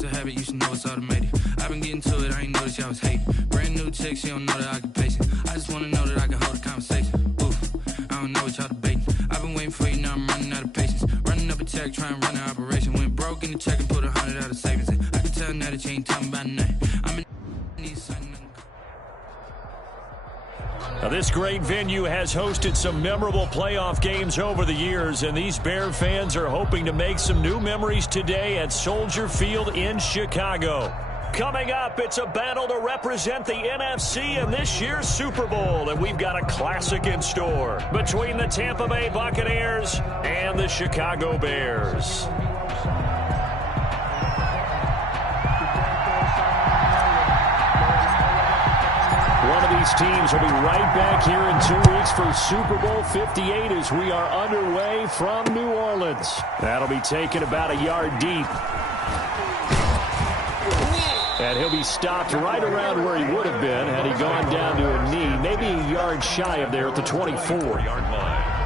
creates a habit, you should know it's automated. I've been getting to it, I ain't noticed y'all was hating. Brand new chick, she don't know that I can pace it. I just wanna know that I can hold a conversation. Oof, I don't know what y'all debating. I've been waiting for you, now I'm running out of patience. Running up a check, trying to run an operation. Went broke in the check and put 100 out of savings. I can tell now that you ain't talking about nothing. I'm in need something. Now, this great venue has hosted some memorable playoff games over the years, and these Bear fans are hoping to make some new memories today at Soldier Field in Chicago. Coming up, it's a battle to represent the NFC in this year's Super Bowl, and we've got a classic in store between the Tampa Bay Buccaneers and the Chicago Bears. One of these teams will be right back here in 2 weeks for Super Bowl 58 as we are underway from New Orleans. That'll be taken about a yard deep. And he'll be stopped right around where he would have been had he gone down to a knee, maybe a yard shy of there at the 24-yard line.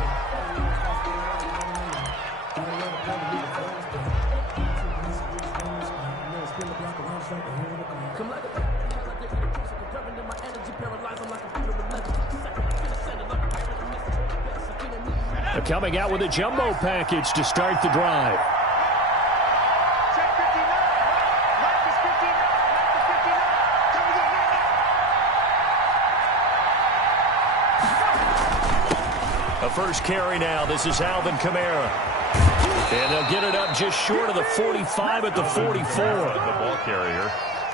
Coming out with a jumbo package to start the drive. A first carry now. This is Alvin Kamara. And they'll get it up just short of the 45 at the 44. The ball carrier.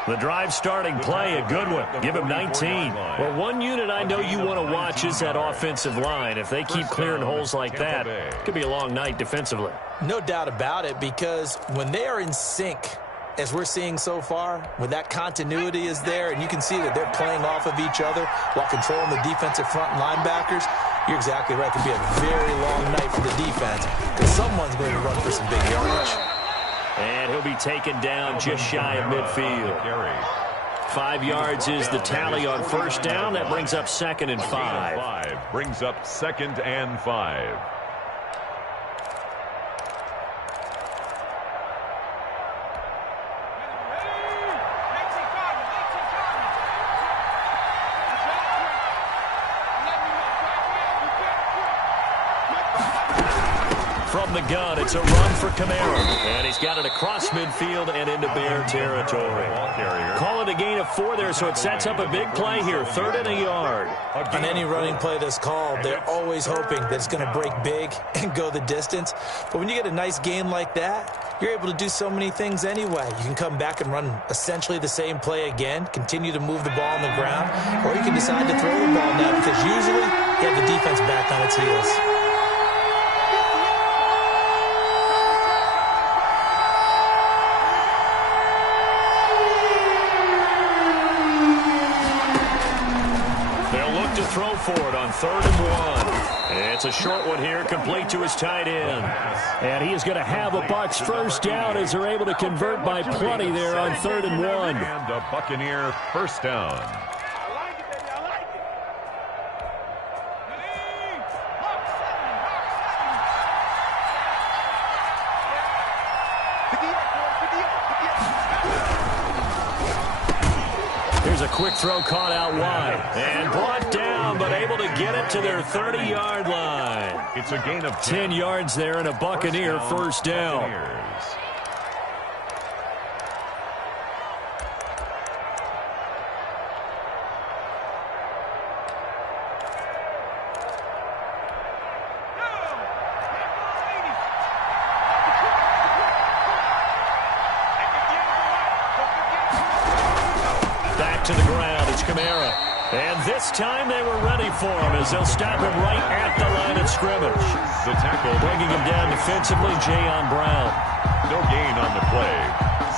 The drive starting play, a good one. Give him 19. Well, one unit I know you want to watch is that offensive line. If they keep clearing holes like that, it could be a long night defensively. No doubt about it, because when they are in sync, as we're seeing so far, when that continuity is there, and you can see that they're playing off of each other while controlling the defensive front linebackers, you're exactly right. It could be a very long night for the defense because someone's going to run for some big yardage. And he'll be taken down just shy of midfield. 5 yards is the tally on first down. That brings up 2nd and 5. Brings up 2nd and 5. From the gun, it's a run for Kamara. And he's got it across midfield and into Bear territory. Call it a gain of 4 there, so it sets up a big play here. 3rd and a yard. On any running play that's called, they're always hoping that it's going to break big and go the distance. But when you get a nice gain like that, you're able to do so many things anyway. You can come back and run essentially the same play again, continue to move the ball on the ground, or you can decide to throw the ball now because usually you have the defense back on its heels. Throw for it on 3rd and 1. It's a short one here, complete to his tight end. And he is going to have a Bucs first down as they're able to convert by plenty there on 3rd and 1. And a Buccaneer first down. Here's a quick throw caught out wide. And brought down, but able to get it to their 30-yard line. It's a gain of 10 yards there and a Buccaneer first down. To the ground, it's Kamara. And this time they were ready for him as they'll stop him right at the line of scrimmage. The tackle bringing him down defensively, Jayon Brown. No gain on the play.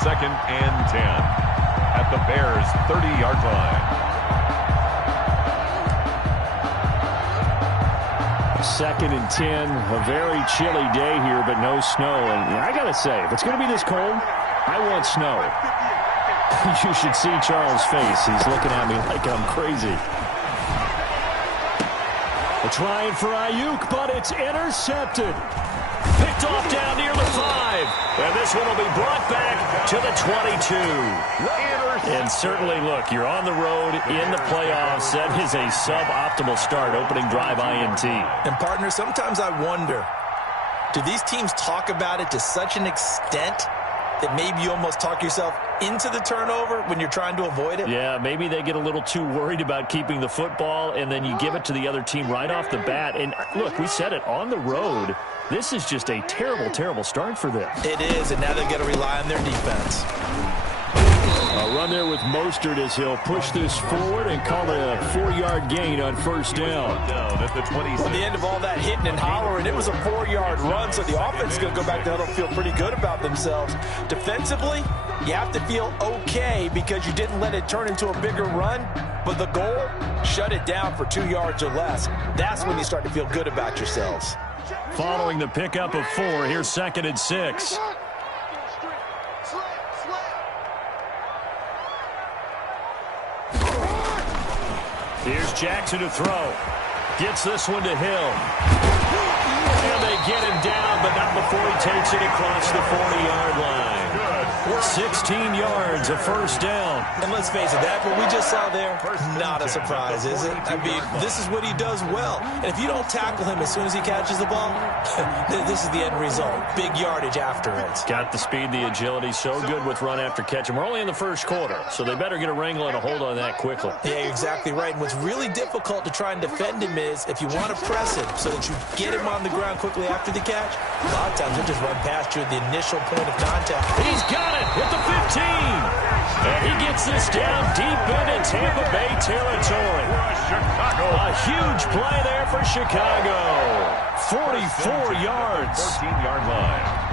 2nd and 10 at the Bears' 30-yard line. 2nd and 10, a very chilly day here, but no snow. And I got to say, if it's going to be this cold, I want snow. You should see Charles' face. He's looking at me like I'm crazy. They're trying for Ayuk, but it's intercepted. Picked off down near the 5. And this one will be brought back to the 22. And certainly, look, you're on the road in the playoffs. That is a suboptimal start, opening drive INT. And, partner, sometimes I wonder, do these teams talk about it to such an extent that maybe you almost talk yourself into the turnover when you're trying to avoid it? Yeah, maybe they get a little too worried about keeping the football, and then you give it to the other team right off the bat. And, look, we said it, on the road, this is just a terrible, terrible start for them. It is, and now they've got to rely on their defense. A run there with Mostert as he'll push this forward and call it a 4-yard gain on first down. At the 26. At the end of all that hitting and hollering, it was a 4-yard run, so the offense is going to go back to huddle, feel pretty good about themselves. Defensively, you have to feel okay because you didn't let it turn into a bigger run, but the goal, shut it down for 2 yards or less. That's when you start to feel good about yourselves. Following the pickup of 4, here's 2nd and 6. Here's Jackson to throw. Gets this one to Hill. And they get him down, but not before he takes it across the 40-yard line. 16 yards, a first down. And let's face it, that what we just saw there, not a surprise, is it? I mean, this is what he does well. And if you don't tackle him as soon as he catches the ball, this is the end result. Big yardage after it. Got the speed, the agility, so good with run after catch. And we're only in the first quarter, so they better get a wrangle and a hold on that quickly. Yeah, you're exactly right. And what's really difficult to try and defend him is if you want to press him so that you get him on the ground quickly after the catch, a lot of times he'll just run past you at the initial point of contact. He's got it at the 15. And he gets this down deep into Tampa Bay territory. A huge play there for Chicago. 44 yards. 14-yard line.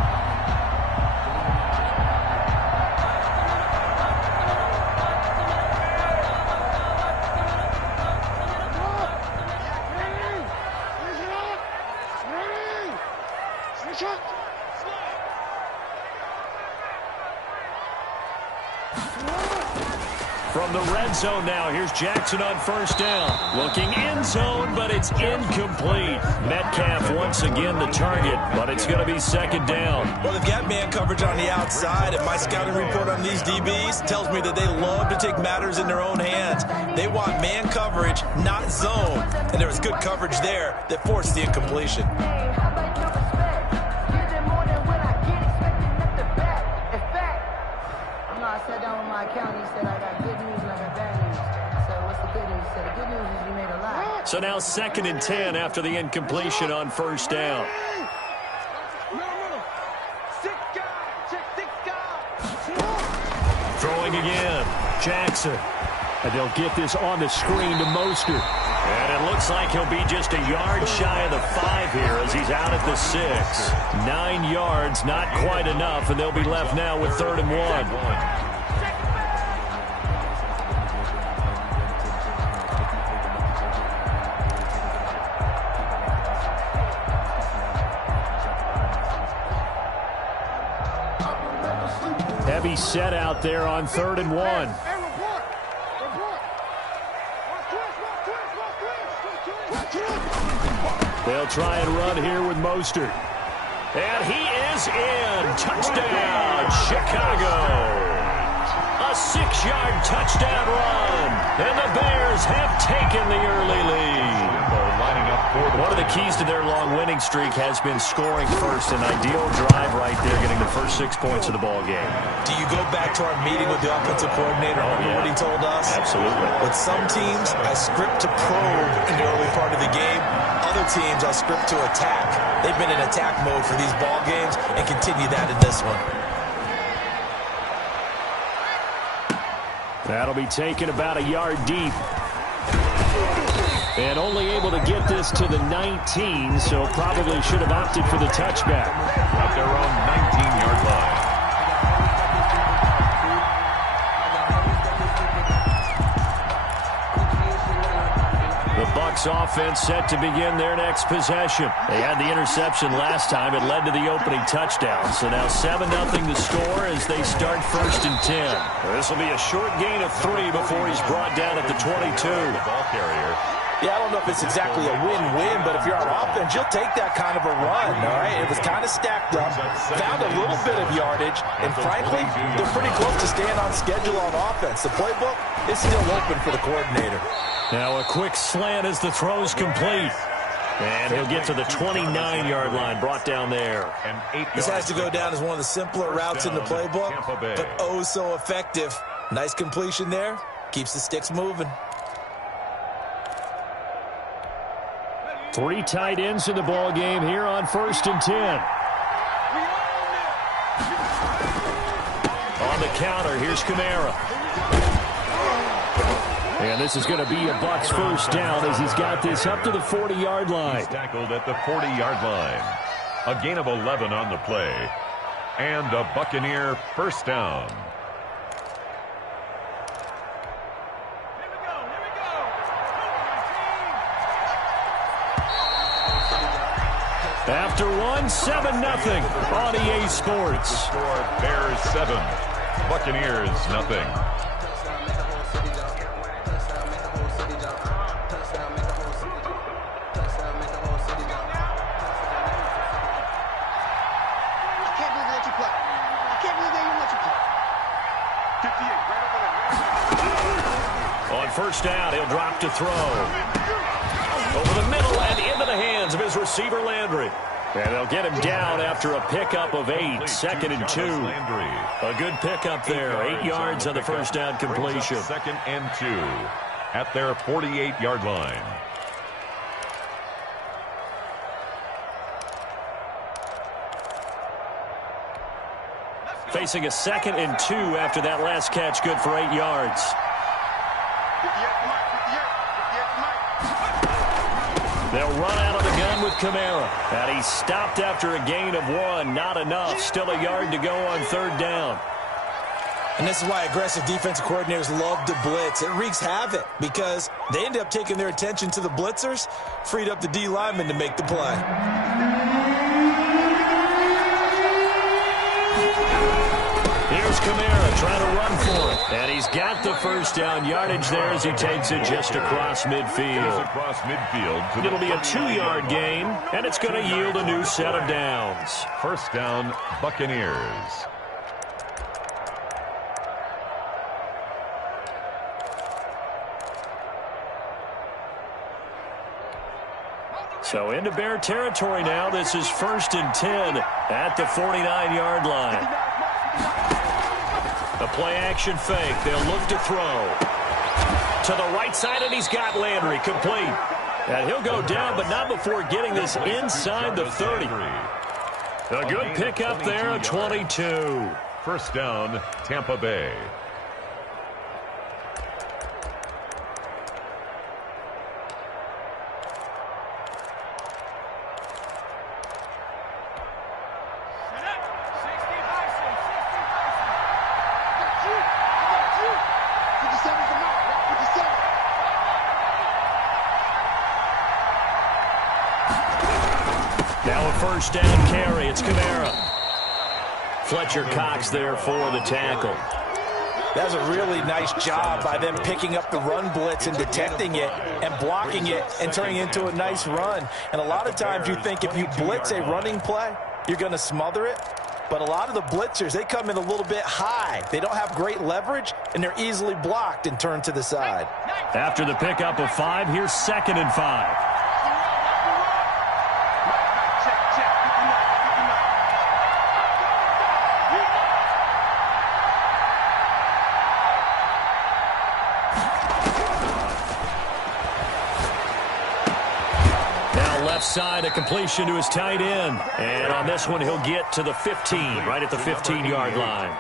From the red zone now, here's Jackson on first down. Looking end zone, but it's incomplete. Metcalf once again the target, but it's going to be 2nd down. Well, they've got man coverage on the outside, and my scouting report on these DBs tells me that they love to take matters in their own hands. They want man coverage, not zone. And there was good coverage there that forced the incompletion. I sat down with my accountant. He said, I got good news and I got bad news. So what's the good news? He said, the good news is you made a lot. So now 2nd and 10 after the incompletion on first down. Throwing again. Jackson. And they'll get this on the screen to Mostert. And it looks like he'll be just a yard shy of the 5 here as he's out at the 6. 9 yards, not quite enough, and they'll be left now with 3rd and 1. Heavy set out there on 3rd and 1. They'll try and run here with Mostert. And he is in. Touchdown, Chicago. A 6-yard touchdown run. And the Bears have taken the early lead. One of the keys to their long winning streak has been scoring first. An ideal drive right there, getting the first 6 points of the ball game. Do you go back to our meeting with the offensive coordinator? Remember what he told us? Absolutely. With some teams, I script to probe in the early part of the game. Other teams, I script to attack. They've been in attack mode for these ball games and continue that in this one. That'll be taken about a yard deep. And only able to get this to the 19, so probably should have opted for the touchback. At their own 19-yard line. The Bucs offense set to begin their next possession. They had the interception last time. It led to the opening touchdown. So now 7-0 the score as they start 1st and 10. This will be a short gain of 3 before he's brought down at the 22. The ball carrier. Yeah, I don't know if it's exactly a win-win, but if you're on offense, you'll take that kind of a run, all right? It was kind of stacked up, found a little bit of yardage, and frankly, they're pretty close to staying on schedule on offense. The playbook is still open for the coordinator. Now a quick slant as the throw's complete. And he'll get to the 29-yard line, brought down there. This has to go down as one of the simpler routes in the playbook, but oh so effective. Nice completion there. Keeps the sticks moving. 3 tight ends in the ball game here on 1st and 10. On the counter, here's Kamara. And this is going to be a Bucs first down as he's got this up to the 40-yard line. He's tackled at the 40-yard line. A gain of 11 on the play. And a Buccaneer first down. After one, 7-0 on EA Sports. Score Bears 7, Buccaneers nothing. On first down, he'll drop to throw. Over the middle and into the hands of his receiver, Landry. And they'll get him down after a pickup of 8, 2nd and 2. A good pickup there, 8 yards on the first down completion. 2nd and 2 at their 48-yard line. Facing a 2nd and 2 after that last catch, good for 8 yards. They'll run out of the gun with Kamara. And he's stopped after a gain of 1. Not enough. Still a yard to go on 3rd down. And this is why aggressive defensive coordinators love to blitz. It wreaks havoc because they end up taking their attention to the blitzers, freed up the D lineman to make the play. Here's Kamara trying to run for it. And he's got the first down yardage there as he takes it just across midfield. It'll be a 2-yard gain, and it's going to yield a new set of downs. First down, Buccaneers. So into Bear territory now. This is 1st and 10 at the 49-yard line. A play-action fake. They'll look to throw. To the right side, and he's got Landry complete. And he'll go down, but not before getting this inside the 30. A good pickup there, a 22. First down, Tampa Bay. Now a first down carry. It's Kamara. Fletcher Cox there for the tackle. That's a really nice job by them picking up the run blitz and detecting it and blocking it and turning it into a nice run. And a lot of times you think if you blitz a running play, you're going to smother it. But a lot of the blitzers, they come in a little bit high. They don't have great leverage, and they're easily blocked and turned to the side. After the pickup of 5, here's 2nd and 5. Side, a completion to his tight end. And on this one, he'll get to the 15, right at the 15-yard line.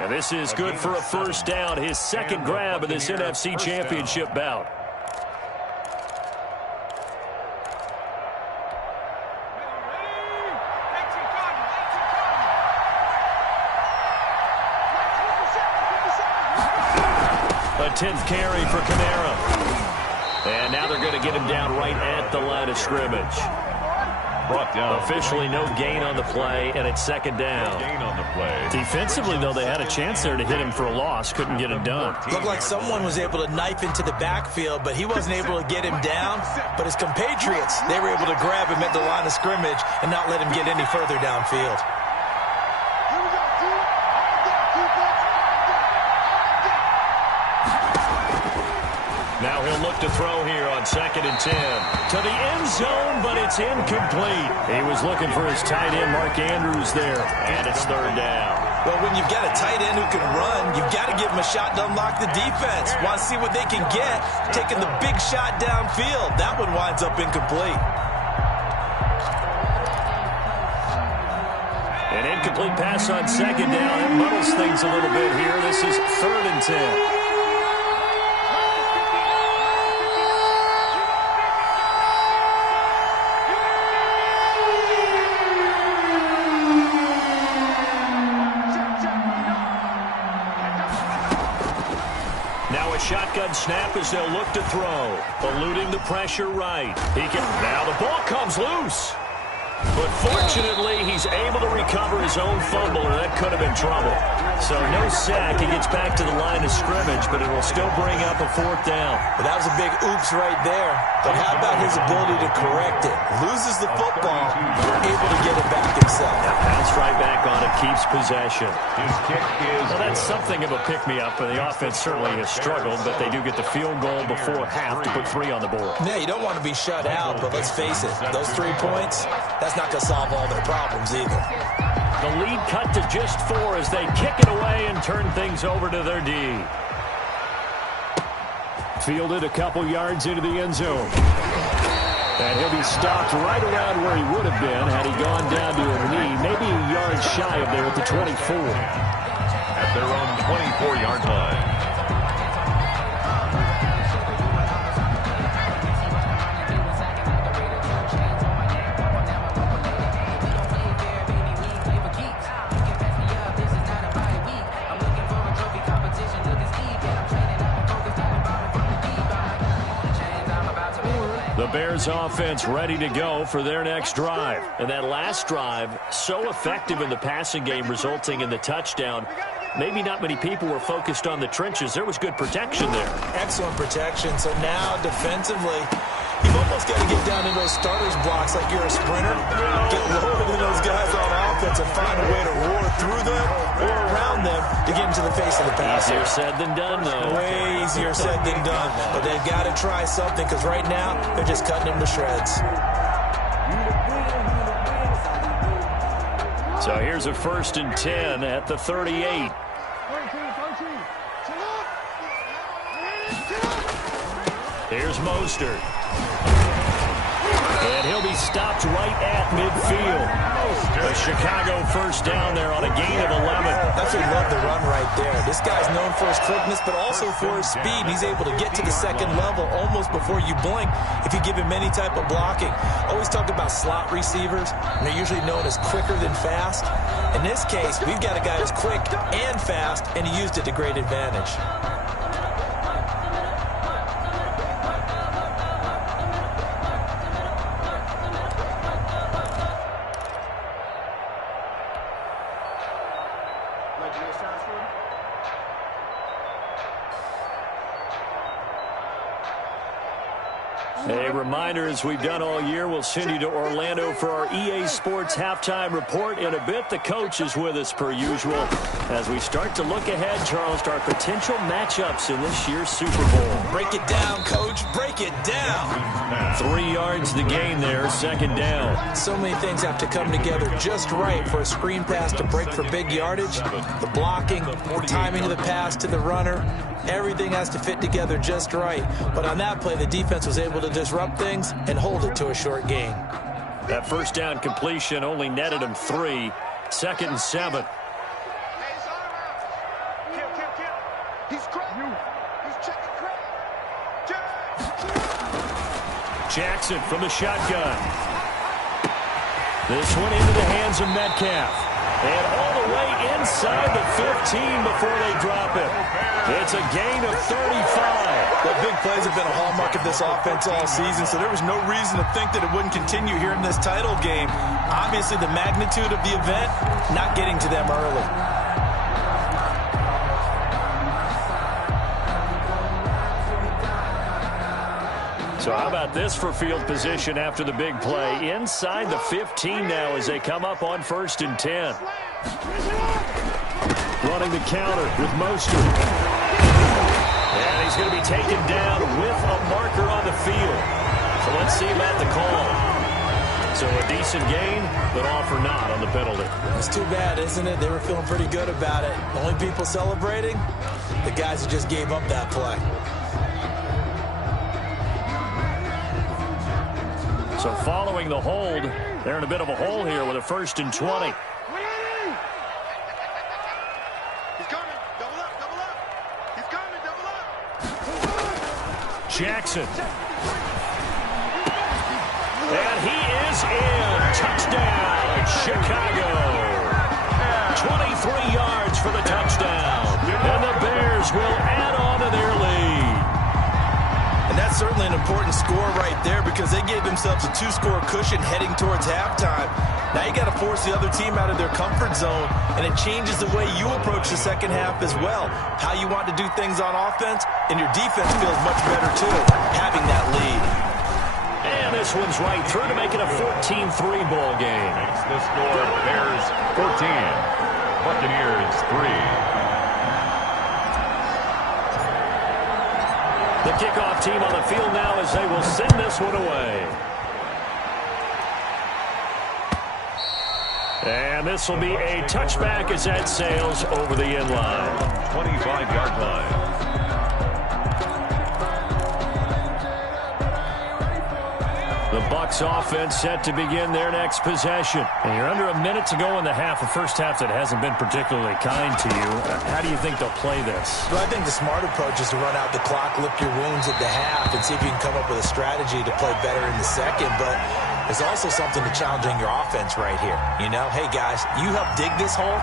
And this is good for a first down, his 2nd grab of this NFC Championship bout. A 10th carry for Kamara. And now they're going to get him down right at the line of scrimmage. brought down. Officially no gain on the play, and it's second down. No gain on the play. Defensively, though, they had a chance there to hit him for a loss. Couldn't get it done. Looked like someone was able to knife into the backfield, but he wasn't able to get him down. But his compatriots, they were able to grab him at the line of scrimmage and not let him get any further downfield. Now he'll look to throw here on 2nd and 10. To the end zone, but it's incomplete. He was looking for his tight end, Mark Andrews, there, and it's 3rd down. Well, when you've got a tight end who can run, you've got to give him a shot to unlock the defense. Want to see what they can get, taking the big shot downfield. That one winds up incomplete. An incomplete pass on 2nd down. It muddles things a little bit here. This is 3rd and 10. Shotgun snap as they'll look to throw. Eluding the pressure right. Now the ball comes loose. But fortunately, he's able to recover his own fumble, or that could have been trouble. So no sack. He gets back to the line of scrimmage, but it will still bring up a 4th down. But that was a big oops right there. But how about his ability to correct it? Loses the football, able to get it back himself. Bounce right back on it, keeps possession. His kick is Well, that's something of a pick-me-up, and the offense certainly has struggled, but they do get the field goal before half to put 3 on the board. Yeah, you don't want to be shut out, but let's face it, those 3 points, that's not going to solve all their problems either. The lead cut to just 4 as they kick it away and turn things over to their D. Fielded a couple yards into the end zone. And he'll be stopped right around where he would have been had he gone down to a knee, maybe a yard shy of there at the 24. at their own 24-yard line. The Bears offense ready to go for their next drive. And that last drive, so effective in the passing game, resulting in the touchdown. Maybe not many people were focused on the trenches. There was good protection there. Excellent protection. So now, defensively, you've almost got to get down into those starters blocks like you're a sprinter. Get lower than those guys on offense and find a way to roar through them or around them to get into the face of the passer. Easier said than done, though. Way easier said than done. But they've got to try something because right now they're just cutting them to shreds. So here's a 1st and 10 at the 38. Here's Mostert. And he'll be stopped right at midfield. A Chicago first down there on a gain of 11. That's what love the run right there. This guy's known for his quickness, but also for his speed. He's able to get to the second level almost before you blink if you give him any type of blocking. Always talk about slot receivers, and they're usually known as quicker than fast. In this case, we've got a guy who's quick and fast, and he used it to great advantage. A reminder, as we've done all year, we'll send you to Orlando for our EA Sports halftime report. In a bit, the coach is with us per usual as we start to look ahead, Charles, to our potential matchups in this year's Super Bowl. Break it down, Coach. Break it down. 3 yards the gain there, 2nd down. So many things have to come together just right for a screen pass to break for big yardage. The blocking, the timing of the pass to the runner, everything has to fit together just right. But on that play, the defense was able to disrupt things and hold it to a short gain. That first down completion only netted him 3. 2nd and 7. Jackson from the shotgun. This one into the hands of Metcalf. And all the way inside the 15 before they drop it. It's a gain of 35. Well, big plays have been a hallmark of this offense all season, so there was no reason to think that it wouldn't continue here in this title game. Obviously, the magnitude of the event not getting to them early. So how about this for field position after the big play? Inside the 15 now as they come up on 1st and 10. Running the counter with Mostert. And he's going to be taken down with a marker on the field. So let's see about the call. So a decent gain, but all for naught on the penalty. It's too bad, isn't it? They were feeling pretty good about it. Only people celebrating, the guys who just gave up that play. So following the hold, they're in a bit of a hole here with a 1st and 20. He's coming. Double up, double up. He's coming, double up. Jackson. And he is in. Touchdown, Chicago. 23 yards for the touchdown. And the Bears will add on to their lead. And that's certainly an important score right there because they gave themselves a 2-score cushion heading towards halftime. Now you got to force the other team out of their comfort zone, and it changes the way you approach the second half as well. How you want to do things on offense, and your defense feels much better too, having that lead. And this one's right through to make it a 14-3 ball game. Makes the score Bears 14, Buccaneers 3. The kickoff team on the field now as they will send this one away. And this will be a touchback as that sails over the end line. 25-yard line. The Bucs offense set to begin their next possession. And you're under a minute to go in the half, a first half that hasn't been particularly kind to you. How do you think they'll play this? Well, I think the smart approach is to run out the clock, lick your wounds at the half, and see if you can come up with a strategy to play better in the second. But there's also something to challenging your offense right here. You know, hey, guys, you help dig this hole.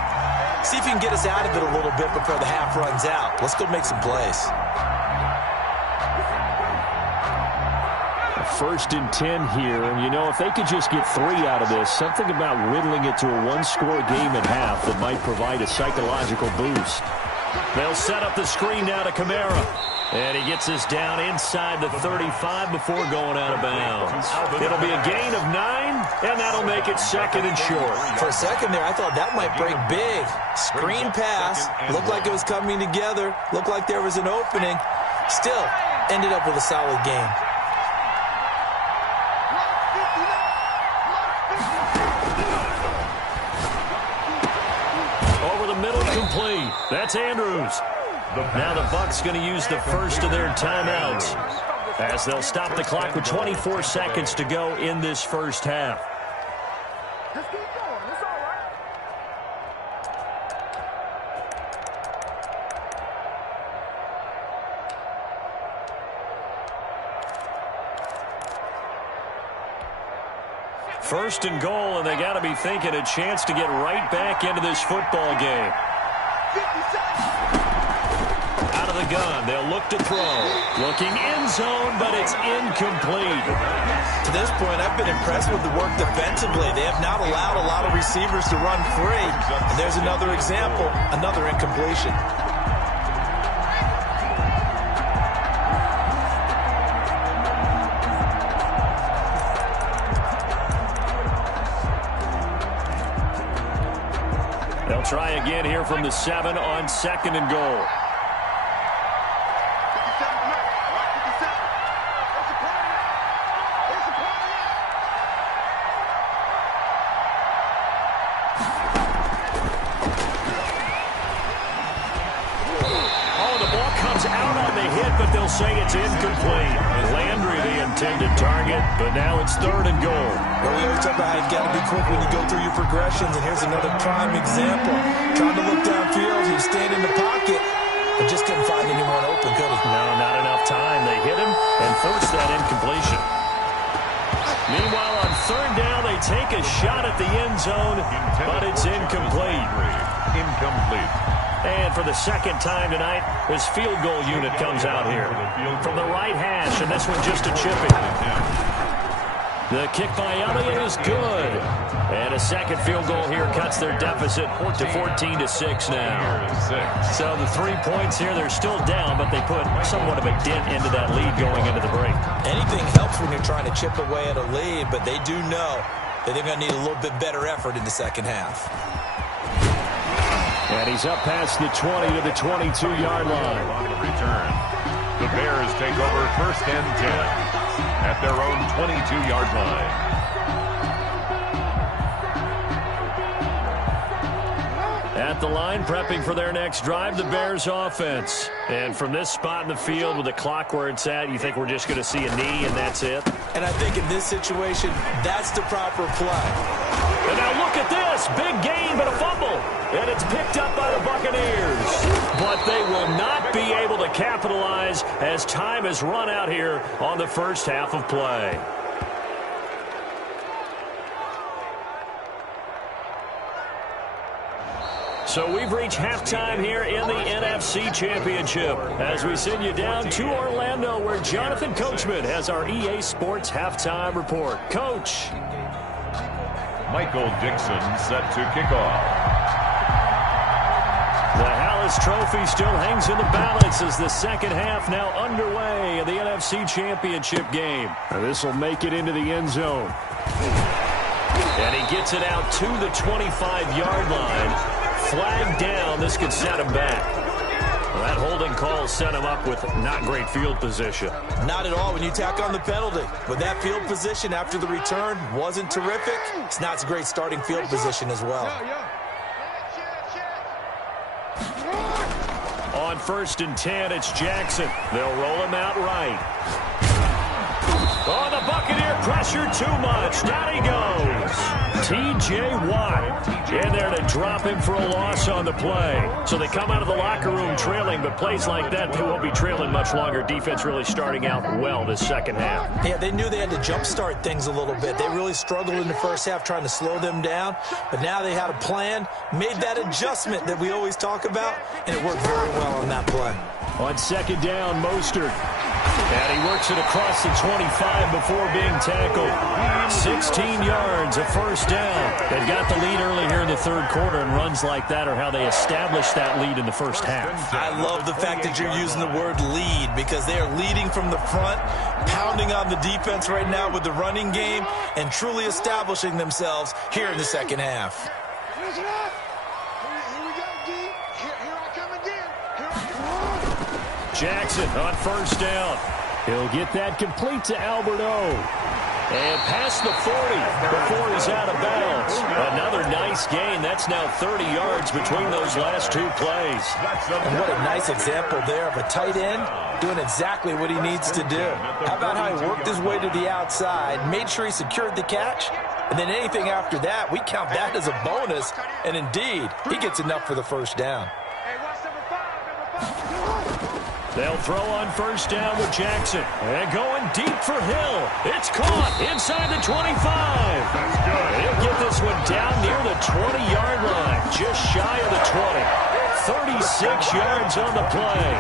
See if you can get us out of it a little bit before the half runs out. Let's go make some plays. 1st and 10 here, and you know, if they could just get 3 out of this, something about whittling it to a 1-score game at half that might provide a psychological boost. They'll set up the screen now to Kamara, and he gets us down inside the 35 before going out of bounds. It'll be a gain of 9, and that'll make it 2nd and short. For a second there, I thought that might break big. Screen pass, looked like it was coming together, looked like there was an opening. Still, ended up with a solid game. Complete. That's Andrews. Now the Bucs going to use the first of their timeouts as they'll stop the clock with 24 seconds to go in this first half. Just keep going. It's all right. First and goal, and they got to be thinking a chance to get right back into this football game. Out of the gun, they'll look to throw. Looking end zone, but it's incomplete. To this point, I've been impressed with the work defensively. They have not allowed a lot of receivers to run free. And there's another example, another incompletion. They'll try again here from the 7 on 2nd and goal. Say it's incomplete. Landry the intended target, but now it's 3rd and goal. Well, we always talk about how you've got to be quick when you go through your progressions, and here's another prime example. Trying to look downfield, he was standing in the pocket, but just couldn't find anyone open, could he? No, not enough time. They hit him and forced that incompletion. Meanwhile, on 3rd down, they take a shot at the end zone, but it's incomplete. And for the second time tonight, this field goal unit comes out here from the right hash, and this one just a chipping. The kick by Elliott is good. And a second field goal here cuts their deficit to 14-6 now. So the 3 points here, they're still down, but they put somewhat of a dent into that lead going into the break. Anything helps when you're trying to chip away at a lead, but they do know that they're going to need a little bit better effort in the second half. And he's up past the 20 to the 22-yard line. On the return, the Bears take over 1st and 10 at their own 22-yard line. At the line, prepping for their next drive, the Bears offense. And from this spot in the field with the clock where it's at, you think we're just going to see a knee and that's it? And I think in this situation, that's the proper play. And now look at this. Big gain, but a fumble. And it's picked up by the Buccaneers. But they will not be able to capitalize as time has run out here on the first half of play. So we've reached halftime here in the NFC Championship as we send you down to Orlando where Jonathan Coachman has our EA Sports halftime report. Coach. Michael Dixon set to kick off. The Hallis Trophy still hangs in the balance as the second half now underway in the NFC Championship game. This will make it into the end zone. And he gets it out to the 25-yard line. Flag down. This could set him back. Well, that holding call set him up with not great field position. Not at all when you tack on the penalty. But that field position after the return wasn't terrific. It's not a great starting field position as well. On 1st and 10, it's Jackson. They'll roll him out right. Oh, the Buccaneer pressure too much. Down he goes. T.J. Watt in there to drop him for a loss on the play. So they come out of the locker room trailing, but plays like that, they won't be trailing much longer. Defense really starting out well this second half. Yeah, they knew they had to jumpstart things a little bit. They really struggled in the first half trying to slow them down, but now they had a plan, made that adjustment that we always talk about, and it worked very well on that play. On second down, Mostert. And he works it across the 25 before being tackled. 16 yards, a first down. They've got the lead early here in the third quarter, and runs like that are how they establish that lead in the first half. I love the fact that you're using the word lead because they are leading from the front, pounding on the defense right now with the running game, and truly establishing themselves here in the second half. Jackson on first down. He'll get that complete to Alberto. And past the 40 before he's out of bounds. Another nice gain. That's now 30 yards between those last two plays. And what a nice example there of a tight end doing exactly what he needs to do. How about how he worked his way to the outside, made sure he secured the catch, and then anything after that, we count that as a bonus. And indeed, he gets enough for the first down. They'll throw on first down with Jackson. And going deep for Hill. It's caught inside the 25. That's good. He'll get this one down near the 20-yard line. Just shy of the 20. 36 yards on the play.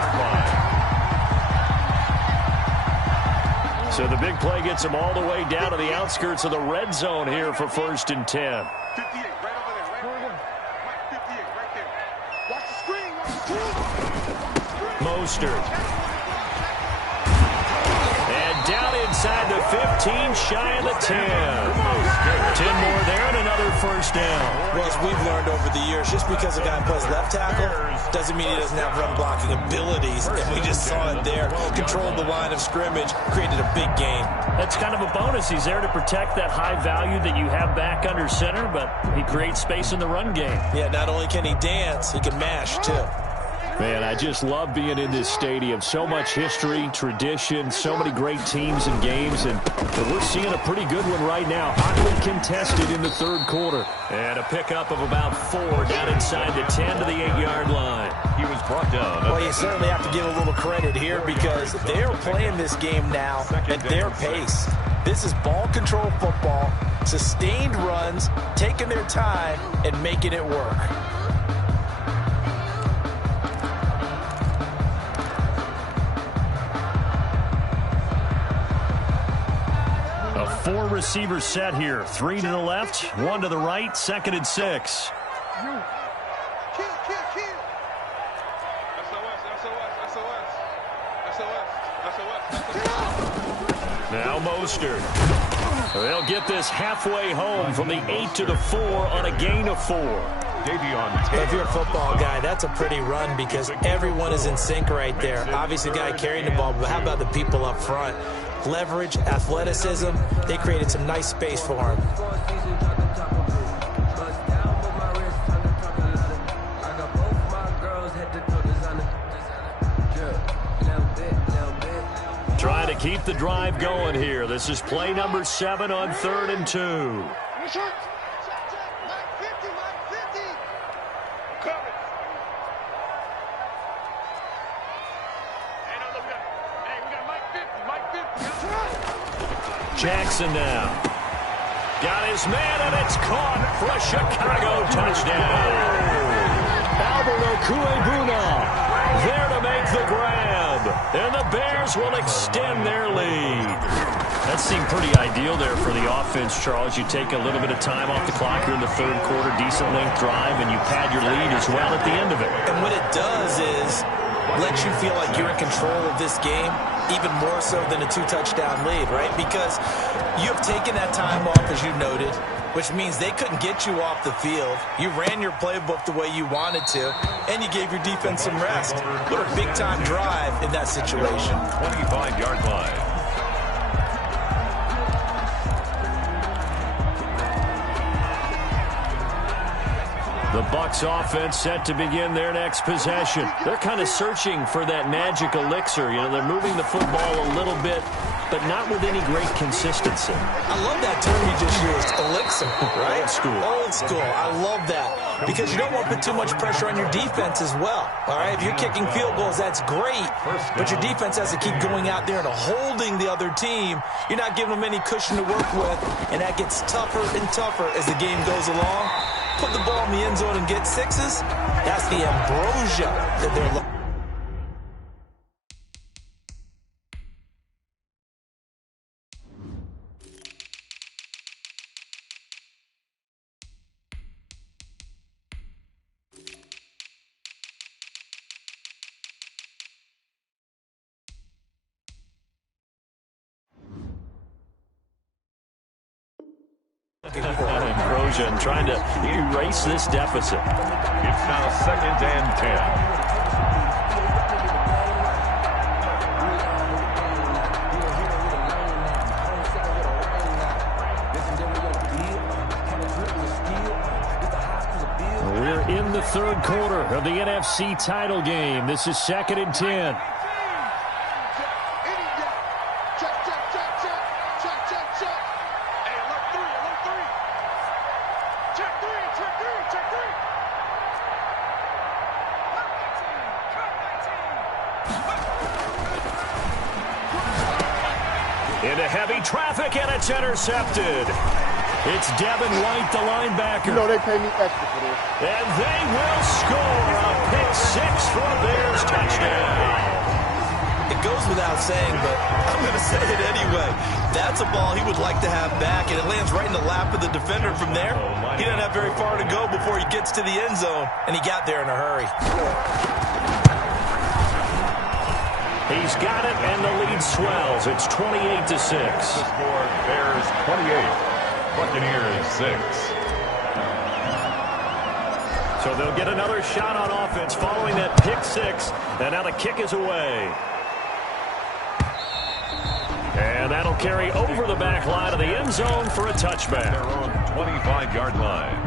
So the big play gets him all the way down to the outskirts of the red zone here for 1st and 10. 58, right over there. Mike, 58, right there. Watch the screen. Watch the screen. Mostert. And down inside the 15, shy of the 10. 10 more there and another first down. Well, as we've learned over the years, just because a guy plays left tackle doesn't mean he doesn't have run blocking abilities. And we just saw it there. Controlled the line of scrimmage, created a big gain. That's kind of a bonus. He's there to protect that high value that you have back under center, but he creates space in the run game. Yeah, not only can he dance, he can mash too. Man, I just love being in this stadium. So much history, tradition, so many great teams and games, and we're seeing a pretty good one right now. Hotly contested in the third quarter. And a pickup of about 4 down inside the 10 to the 8-yard line. He was brought down. Well, you certainly have to give a little credit here because they're playing this game now at their pace. This is ball control football, sustained runs, taking their time, and making it work. A 4-receiver set here. 3 to the left, 1 to the right, 2nd and 6. Now Mostert. They'll get this halfway home from the 8 to the 4 on a gain of 4. If you're a football guy, that's a pretty run because everyone is in sync right there. Obviously, the guy carrying the ball, but how about the people up front? Leverage, athleticism, they created some nice space for him. Trying to keep the drive going here. This is play number 7 on 3rd and 2. Jackson now. Got his man, and it's caught for a Chicago touchdown. Alberto Cuebruna there to make the grab. And the Bears will extend their lead. That seemed pretty ideal there for the offense, Charles. You take a little bit of time off the clock here in the 3rd quarter, decent length drive, and you pad your lead as well at the end of it. And what it does is let you feel like you're in control of this game, even more so than a 2-touchdown lead, right? Because you have taken that time off, as you noted, which means they couldn't get you off the field. You ran your playbook the way you wanted to, and you gave your defense some rest. What a big-time drive in that situation. 25-yard line. The Bucs offense set to begin their next possession. They're kind of searching for that magic elixir. You know, they're moving the football a little bit, but not with any great consistency. I love that term you just used, elixir, right? Old school. Old school. I love that because you don't want to put too much pressure on your defense as well. All right, if you're kicking field goals, that's great, but your defense has to keep going out there and holding the other team. You're not giving them any cushion to work with, and that gets tougher and tougher as the game goes along. Put the ball in the end zone and get 6s. That's the ambrosia that they're looking. Ambrosia trying to erase this deficit. It's now 2nd and 10. We're in the 3rd quarter of the NFC title game. This is 2nd and 10. Into heavy traffic, and it's intercepted. It's Devin White, the linebacker. You know they pay me extra for this. And they will score a pick-6 for a Bears touchdown. It goes without saying, but I'm going to say it anyway. That's a ball he would like to have back, and it lands right in the lap of the defender from there. He doesn't have very far to go before he gets to the end zone, and he got there in a hurry. He's got it, and the lead swells. It's 28-6. The score, Bears 28, Buccaneers 6. So they'll get another shot on offense following that pick-6, and now the kick is away. And that'll carry over the back line of the end zone for a touchback. Their own 25-yard line.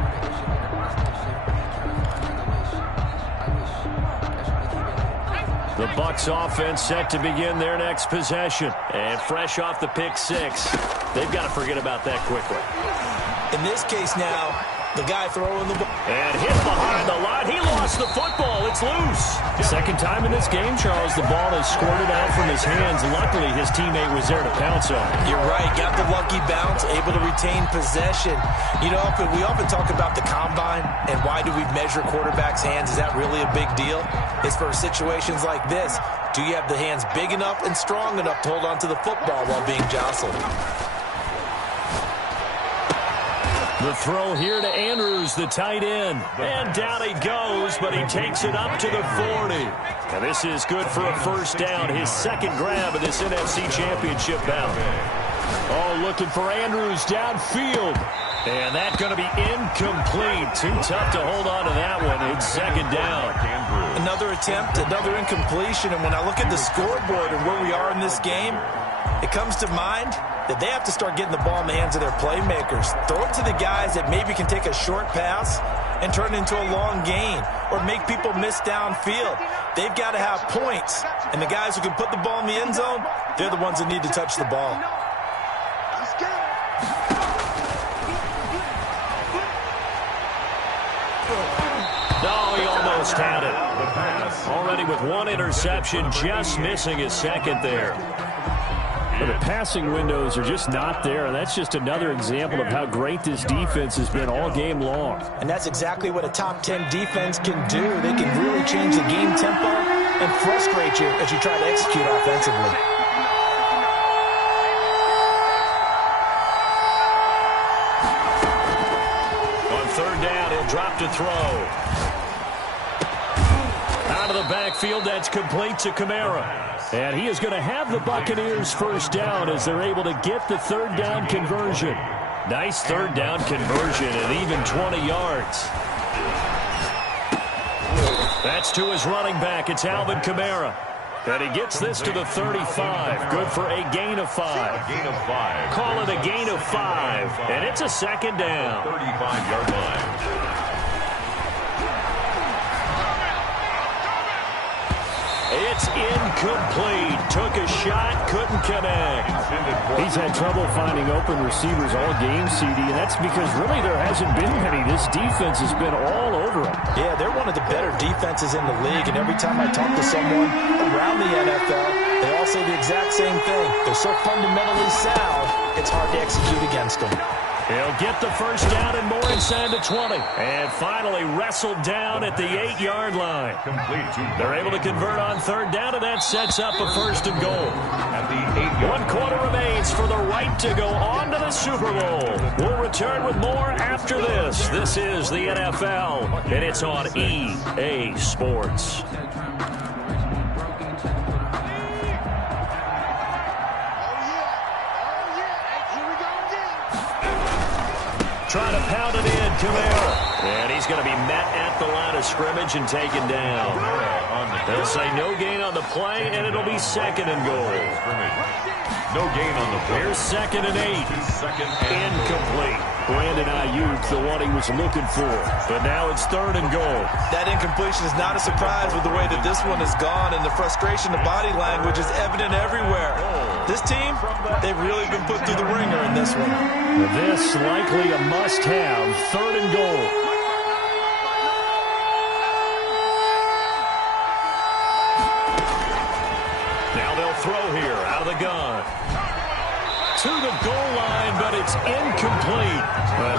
The Bucs offense set to begin their next possession. And fresh off the pick-6, they've got to forget about that quickly. In this case now, The guy throwing the ball. And hit behind the line. He lost the football. It's loose. Second time in this game, Charles, the ball has squirted out from his hands. Luckily, his teammate was there to pounce on it. You're right. Got the lucky bounce, able to retain possession. You know, we often talk about the combine and why do we measure quarterbacks' hands. Is that really a big deal? It's for situations like this. Do you have the hands big enough and strong enough to hold on to the football while being jostled? The throw here to Andrews, the tight end. And down he goes, but he takes it up to the 40. And this is good for a first down, his second grab of this NFC Championship bout. Oh, looking for Andrews downfield. And that's going to be incomplete. Too tough to hold on to that one. It's second down. Another attempt, another incompletion. And when I look at the scoreboard and where we are in this game, it comes to mind that they have to start getting the ball in the hands of their playmakers. Throw it to the guys that maybe can take a short pass and turn it into a long gain or make people miss downfield. They've got to have points. And the guys who can put the ball in the end zone, they're the ones that need to touch the ball. Oh, he almost had it. Already with one interception, just missing his second there. But the passing windows are just not there, and that's just another example of how great this defense has been all game long. And that's exactly what a top 10 defense can do. They can really change the game tempo and frustrate you as you try to execute offensively. On third down, he'll drop to throw. Out of the backfield, that's complete to Kamara. And he is going to have the Buccaneers first down as they're able to get the third down conversion. Nice third down conversion and even 20 yards. That's to his running back. It's Alvin Kamara. And he gets this to the 35. Good for a gain of 5. Gain of 5. Call it a gain of 5. And it's a second down. 35-yard line. It's incomplete. Took a shot, couldn't connect. He's had trouble finding open receivers all game, CD, and that's because really there hasn't been many. This defense has been all over him. Yeah, they're one of the better defenses in the league, and every time I talk to someone around the NFL, they all say the exact same thing. They're so fundamentally sound, it's hard to execute against them. He'll get the first down and more inside the 20. And finally wrestled down at the 8-yard line. They're able to convert on third down, and that sets up a first and goal. At the 8-yard 1 quarter remains for the right to go on to the Super Bowl. We'll return with more after this. This is the NFL, and it's on EA Sports. Trying to pound it in, Kamara. And he's going to be met at the line of scrimmage and taken down. They'll say no gain on the play, and it'll be second and goal. No gain on the play. Here's second and 8. Incomplete. Brandon Ayuk, the one he was looking for. But now it's third and goal. That incompletion is not a surprise with the way that this one has gone, and the frustration, the body language is evident everywhere. This team, they've really been put through the ringer in this one. This likely a must-have, third and goal. Now they'll throw here, out of the gun. To the goal line, but it's incomplete.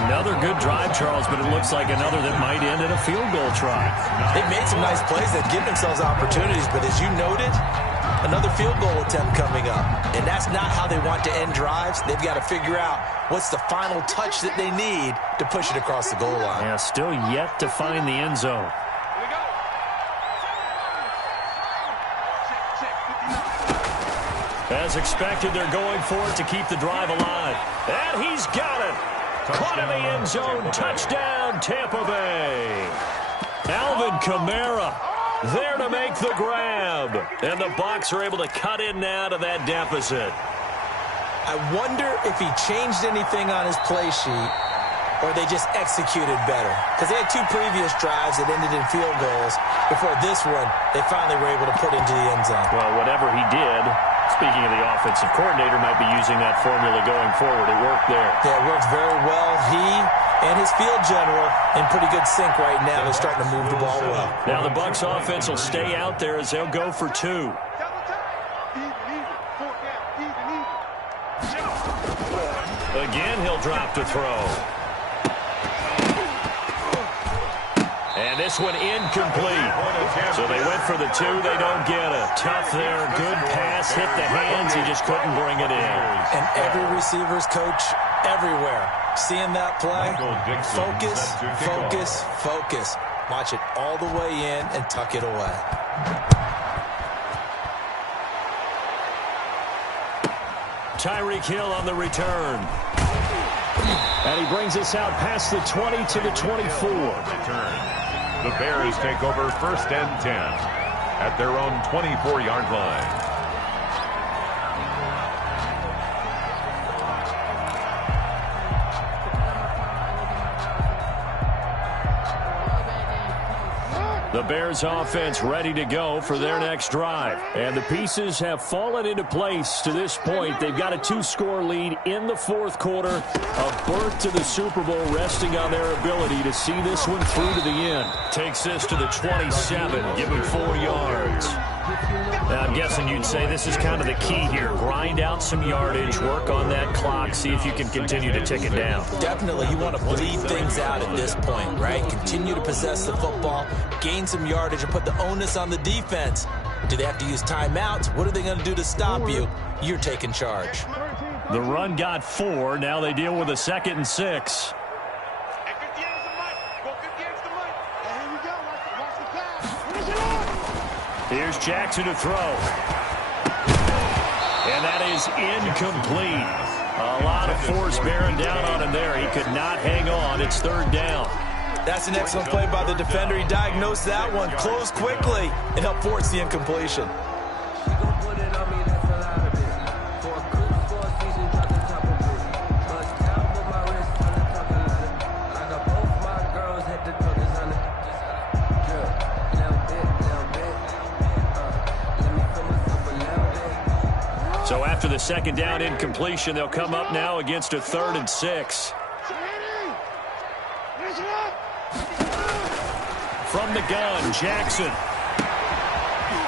Another good drive, Charles, but it looks like another that might end in a field goal try. They've made some nice plays that give themselves opportunities, but as you noted, another field goal attempt coming up. And that's not how they want to end drives. They've got to figure out what's the final touch that they need to push it across the goal line. Yeah, still yet to find the end zone. As expected, they're going for it to keep the drive alive. And he's got it. Caught in the end zone. Touchdown, Tampa Bay. Alvin Kamara there to make the grab. And the Bucs are able to cut in now to that deficit. I wonder if he changed anything on his play sheet or they just executed better. Because they had 2 previous drives that ended in field goals. Before this one, they finally were able to put into the end zone. Well, whatever he did, speaking of the offensive coordinator, might be using that formula going forward. It worked there. Yeah, it worked very well. He And his field general in pretty good sync right now. They're starting to move the ball well. Now the Bucs offense will stay out there as they'll go for 2. Again, he'll drop to throw. And this one incomplete. So they went for the 2. They don't get it. Tough there. Good pass. Hit the hands. He just couldn't bring it in. And every receiver's coach everywhere seeing that play. Focus, focus, focus. Watch it all the way in and tuck it away. Tyreek Hill on the return. And he brings us out past the 20 to the 24. The Bears take over 1st and 10 at their own 24-yard line. The Bears offense ready to go for their next drive. And the pieces have fallen into place to this point. They've got a 2-score lead in the 4th quarter. A berth to the Super Bowl resting on their ability to see this one through to the end. Takes this to the 27, giving 4 yards. Now, I'm guessing you'd say this is kind of the key here. Grind out some yardage, work on that clock, see if you can continue to tick it down. Definitely, you want to bleed things out at this point, right? Continue to possess the football, gain some yardage, and put the onus on the defense. Do they have to use timeouts? What are they going to do to stop you? You're taking charge. The run got 4. Now they deal with a 2nd and 6. Here's Jackson to throw. And that is incomplete. A lot of force bearing down on him there. He could not hang on. It's 3rd down. That's an excellent play by the defender. He diagnosed that one, closed quickly, and helped force the incompletion. So after the 2nd down incompletion, they'll come up now against a 3rd and 6. From the gun, Jackson.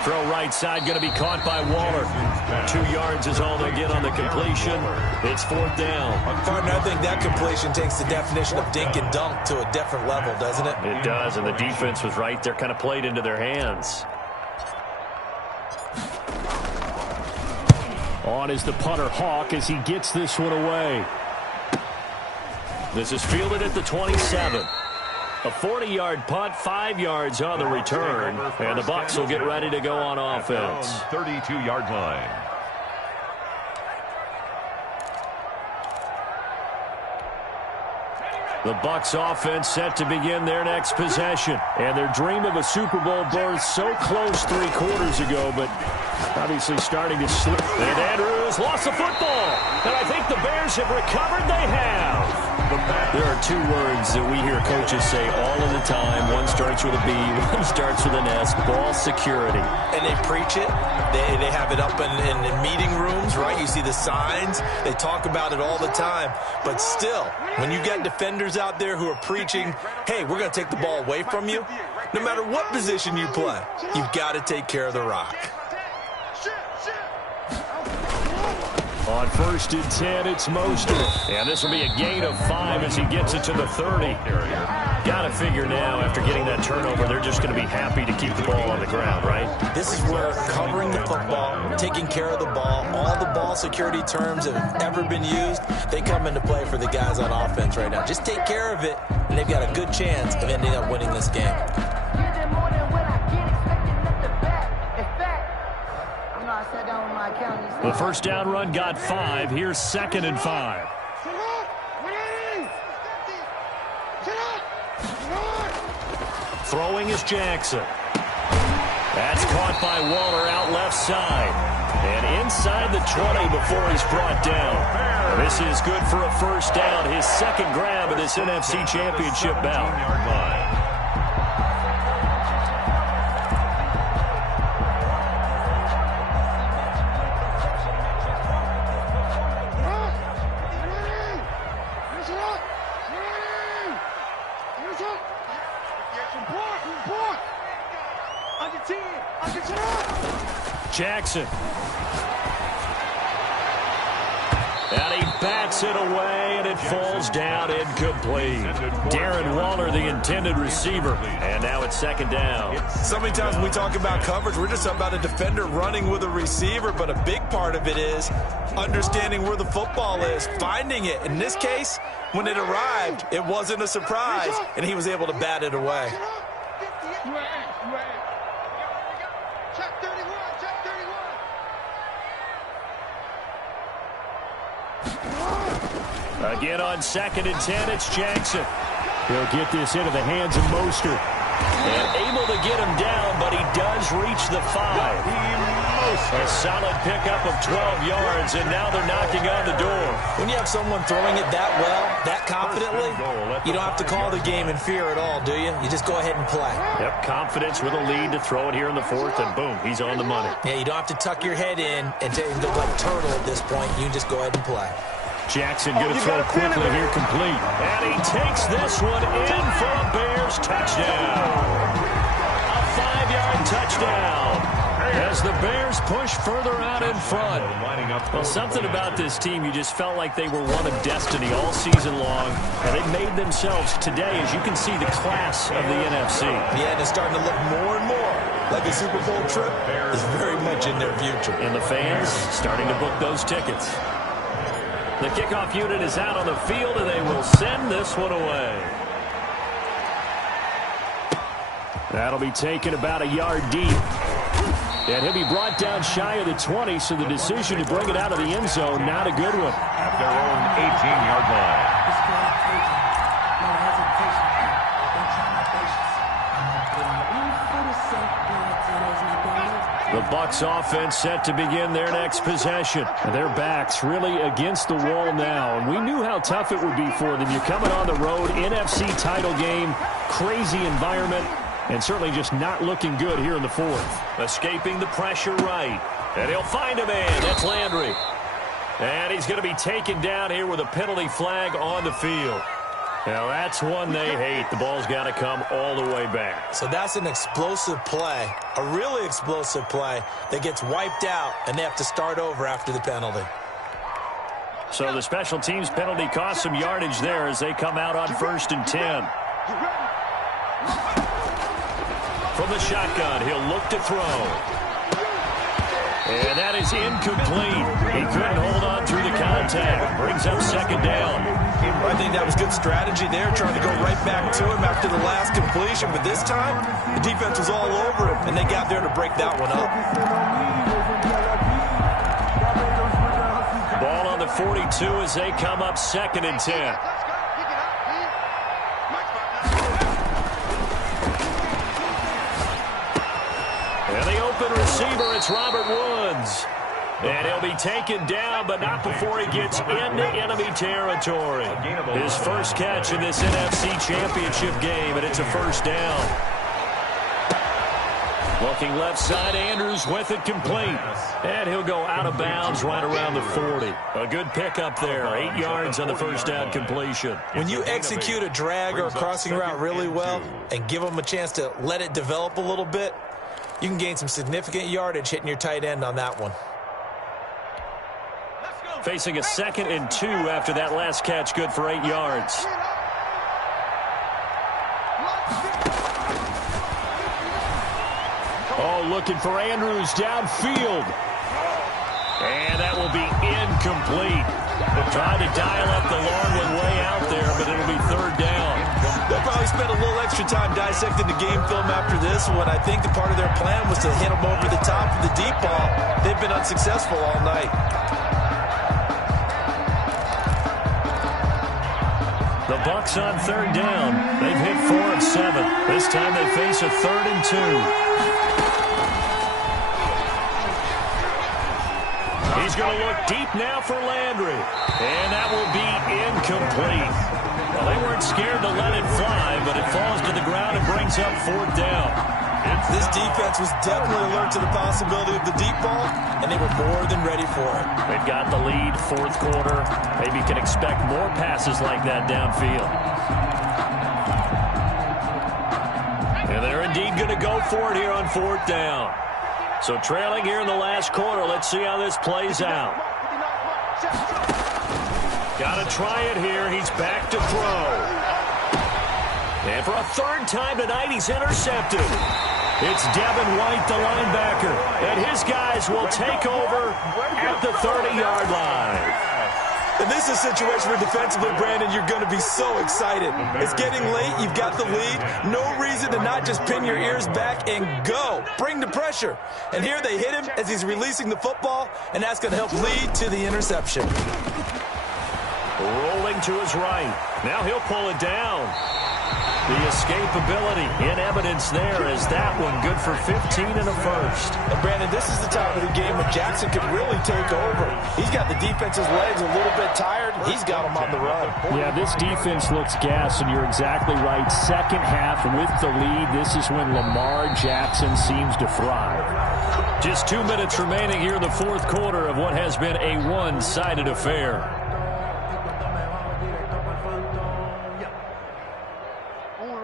Throw right side, going to be caught by Waller. 2 yards is all they get on the completion. It's 4th down. Partner, I think that completion takes the definition of dink and dunk to a different level, doesn't it? It does, and the defense was right there, kind of played into their hands. On is the punter, Hawk, as he gets this one away. This is fielded at the 27. A 40-yard punt, 5 yards on the return. And the Bucs will get ready to go on offense. 32-yard line. The Bucs offense set to begin their next possession. And their dream of a Super Bowl berth so close 3 quarters ago, but obviously starting to slip. And Andrews lost the football. And I think the Bears have recovered. They have. There are 2 words that we hear coaches say all of the time. One starts with a B, one starts with an S. Ball security. And they preach it. They have it up in meeting rooms, right? You see the signs. They talk about it all the time. But still, when you got defenders out there who are preaching, hey, we're going to take the ball away from you, no matter what position you play, you've got to take care of the rock. On 1st and 10, it's Mostert. And this will be a gain of 5 as he gets it to the 30. Got to figure now, after getting that turnover, they're just going to be happy to keep the ball on the ground, right? This is where covering the football, taking care of the ball, all the ball security terms that have ever been used, they come into play for the guys on offense right now. Just take care of it, and they've got a good chance of ending up winning this game. The 1st down run got 5. Here's 2nd and 5. Throwing is Jackson. That's caught by Waller out left side. And inside the 20 before he's brought down. This is good for a 1st down. His 2nd grab of this NFC Championship bout. Jackson. And he bats it away, and it falls down incomplete. Darren Waller, the intended receiver. And now it's second down. So many times when we talk about coverage, we're just about a defender running with a receiver, but a big part of it is understanding where the football is, finding it. In this case, when it arrived, it wasn't a surprise, and he was able to bat it away. Again on 2nd and 10, it's Jackson. He'll get this into the hands of Mostert. And able to get him down, but he does reach the 5. A solid pickup of 12 yards, and now they're knocking on the door. When you have someone throwing it that well, that confidently, you don't have to call the game in fear at all, do you? You just go ahead and play. Yep, confidence with a lead to throw it here in the 4th, and boom, he's on the money. Yeah, you don't have to tuck your head in and look like turtle at this point. You can just go ahead and play. Jackson going to throw quickly here, complete. And he takes this one in for a Bears touchdown. A 5-yard touchdown as the Bears push further out in front. Well, something about this team, you just felt like they were one of destiny all season long. And they made themselves today, as you can see, the class of the NFC. Yeah, and it's starting to look more and more like a Super Bowl trip is very much in their future. And the fans starting to book those tickets. The kickoff unit is out on the field, and they will send this one away. That'll be taken about a yard deep. And he'll be brought down shy of the 20, so the decision to bring it out of the end zone, not a good one. At their own 18-yard line. The Bucs offense set to begin their next possession. And their backs really against the wall now. And we knew how tough it would be for them. You're coming on the road, NFC title game, crazy environment, and certainly just not looking good here in the 4th. Escaping the pressure right. And he'll find a man. That's Landry. And he's going to be taken down here with a penalty flag on the field. Now, that's one they hate. The ball's got to come all the way back. So that's an explosive play, a really explosive play that gets wiped out, and they have to start over after the penalty. So the special teams penalty cost some yardage there as they come out on 1st and 10. From the shotgun, he'll look to throw. And that is incomplete. He couldn't hold on through the contact. Brings up 2nd down. I think that was good strategy there, trying to go right back to him after the last completion. But this time, the defense was all over him, and they got there to break that one up. Ball on the 42 as they come up 2nd and 10. And the open receiver, it's Robert Woods. And he'll be taken down, but not before he gets into enemy territory. His first catch in this NFC Championship game, and it's a 1st down. Looking left side, Andrews with it complete. And he'll go out of bounds right around the 40. A good pickup there, 8 yards on the 1st down completion. When you execute a drag or a crossing route really well and give them a chance to let it develop a little bit, you can gain some significant yardage hitting your tight end on that one. Facing a 2nd and 2 after that last catch, good for 8 yards. Oh, looking for Andrews downfield. And that will be incomplete. They're trying to dial up the long one way out there, but it'll be 3rd down. They'll probably spend a little extra time dissecting the game film after this one. I think the part of their plan was to hit them over the top with the deep ball. They've been unsuccessful all night. The Bucs on 3rd down. They've hit 4 of 7. This time they face a 3rd and 2. He's going to look deep now for Landry. And that will be incomplete. Well, they weren't scared to let it fly, but it falls to the ground and brings up 4th down. This defense was definitely alert to the possibility of the deep ball, and they were more than ready for it. They've got the lead, 4th quarter. Maybe you can expect more passes like that downfield. And they're indeed going to go for it here on 4th down. So trailing here in the last quarter. Let's see how this plays out. Got to try it here. He's back to throw. And for a third time tonight, he's intercepted. It's Devin White, the linebacker. And his guys will take over at the 30-yard line. And this is a situation where defensively, Brandon, you're going to be so excited. It's getting late. You've got the lead. No reason to not just pin your ears back and go. Bring the pressure. And here they hit him as he's releasing the football, and that's going to help lead to the interception. Rolling to his right. Now he'll pull it down. The escapability in evidence there as that one good for 15 and a first. And Brandon, this is the time of the game when Jackson could really take over. He's got the defense's legs a little bit tired. He's got them on the run. Yeah, this defense looks gassed, and you're exactly right. Second half with the lead, this is when Lamar Jackson seems to thrive. Just 2 minutes remaining here in the fourth quarter of what has been a one-sided affair.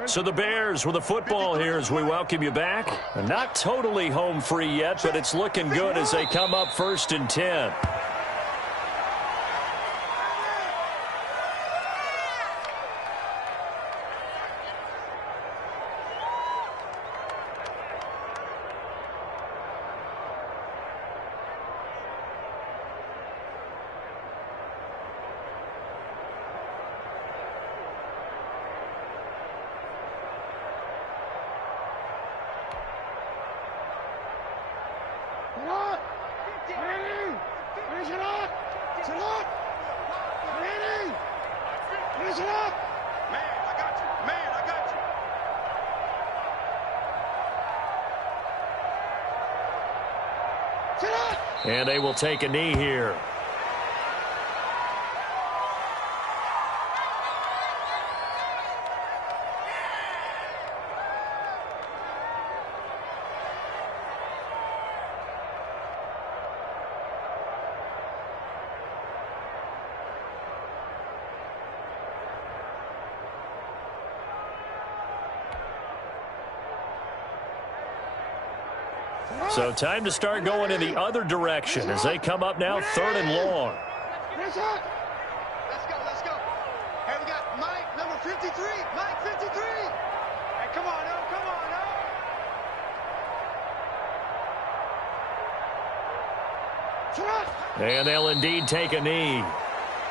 So the Bears with the football here as we welcome you back. Not totally home free yet, but it's looking good as they come up 1st and 10. And they will take a knee here. So time to start going in the other direction as they come up now 3rd and long. Let's go, let's go. Hey, we got Mike, number 53. Mike, 53. Hey, come on, no, come on, no. And they'll indeed take a knee.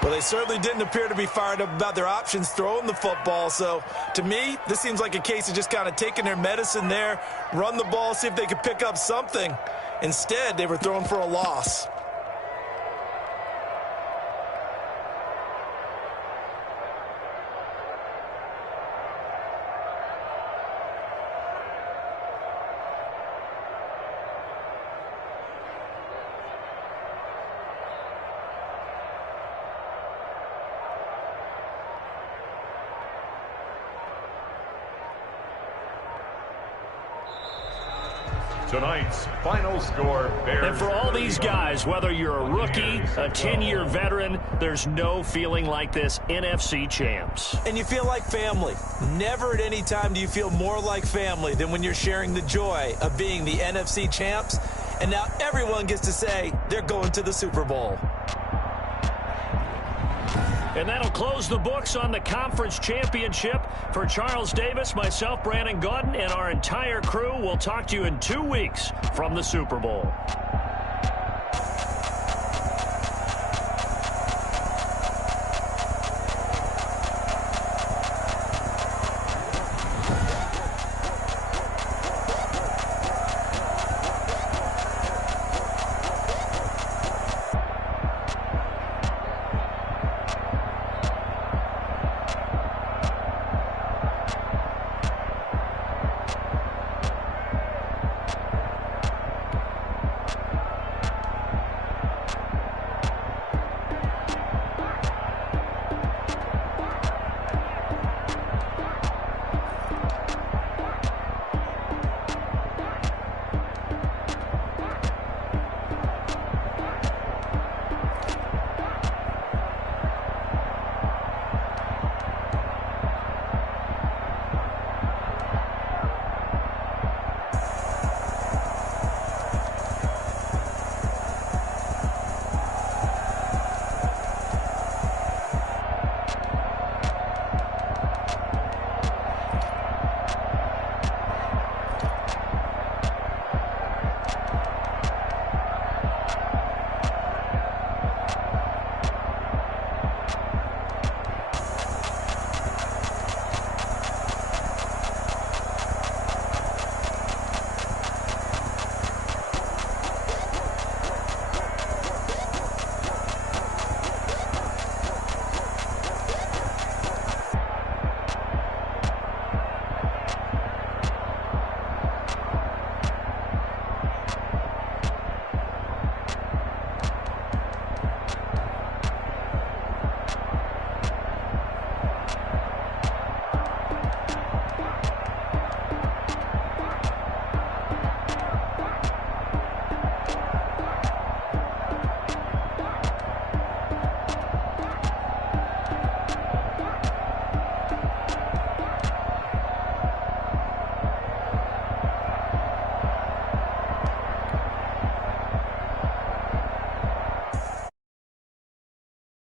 Well, they certainly didn't appear to be fired up about their options throwing the football. So, to me, this seems like a case of just kind of taking their medicine there, run the ball, see if they could pick up something. Instead, they were throwing for a loss. Tonight's final score, Bears. And for all these guys, whether you're a rookie, a 10-year veteran, there's no feeling like this NFC champs. And you feel like family. Never at any time do you feel more like family than when you're sharing the joy of being the NFC champs. And now everyone gets to say they're going to the Super Bowl. And that'll close the books on the conference championship. For Charles Davis, myself, Brandon Gaudin, and our entire crew, we'll talk to you in 2 weeks from the Super Bowl.